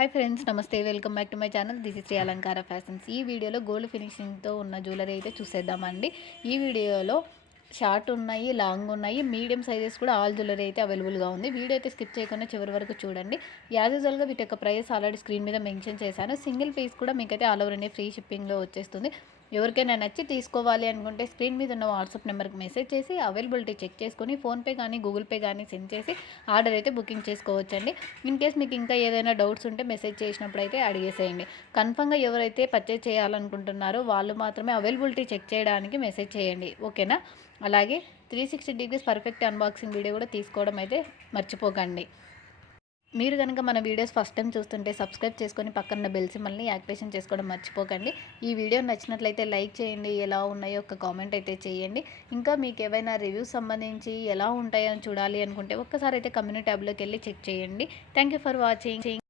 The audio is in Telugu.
హాయ్ ఫ్రెండ్స్, నమస్తే. Welcome back to my channel. This is Shri Alankara fashions. ఈ వీడియోలో గోల్డ్ ఫినిషింగ్తో ఉన్న జ్యువెలరీ అయితే చూసేద్దామండి. ఈ వీడియోలో షార్ట్ ఉన్నాయి, లాంగ్ ఉన్నాయి, మీడియం సైజెస్ కూడా ఆల్ జ్యువెలరీ అయితే అవైలబుల్గా ఉంది. వీడియో అయితే స్కిప్ చేయకుండా చివరి వరకు చూడండి. యాజ్ యూజువల్గా వీటి యొక్క ప్రైస్ ఆల్రెడీ స్క్రీన్ మీద మెన్షన్ చేశాను. సింగిల్ పీస్ కూడా మీకైతే ఆల్ ఓవర్ ఇండియా ఫ్రీ షిప్పింగ్లో వచ్చేస్తుంది. ఎవరికైనా నచ్చి తీసుకోవాలి అనుకుంటే స్క్రీన్ మీద ఉన్న వాట్సాప్ నెంబర్కి మెసేజ్ చేసి అవైలబిలిటీ చెక్ చేసుకొని ఫోన్పే కానీ గూగుల్ పే కానీ సెండ్ చేసి ఆర్డర్ అయితే బుకింగ్ చేసుకోవచ్చండి. ఇన్ కేస్ మీకు ఇంకా ఏదైనా డౌట్స్ ఉంటే మెసేజ్ చేసినప్పుడు అయితే అడిగేసేయండి. కన్ఫర్మ్గా ఎవరైతే పర్చేజ్ చేయాలనుకుంటున్నారో వాళ్ళు మాత్రమే అవైలబిలిటీ చెక్ చేయడానికి మెసేజ్ చేయండి, ఓకేనా? అలాగే 360 డిగ్రీస్ పర్ఫెక్ట్ అన్బాక్సింగ్ వీడియో కూడా తీసుకోవడం అయితే మర్చిపోకండి. మీరు కనుక మన వీడియోస్ ఫస్ట్ టైం చూస్తుంటే సబ్స్క్రైబ్ చేసుకొని పక్కన బెల్ సింబల్ని యాక్టివేషన్ చేసుకోవడం మర్చిపోకండి. ఈ వీడియో నచ్చినట్లయితే లైక్ చేయండి, ఎలా ఉన్నాయో ఒక కామెంట్ అయితే చేయండి. ఇంకా మీకు ఏవైనా రివ్యూస్ సంబంధించి ఎలా ఉంటాయో చూడాలి అనుకుంటే ఒక్కసారి అయితే కమ్యూనిటీ ట్యాబ్లోకి వెళ్ళి చెక్ చేయండి. Thank you for watching.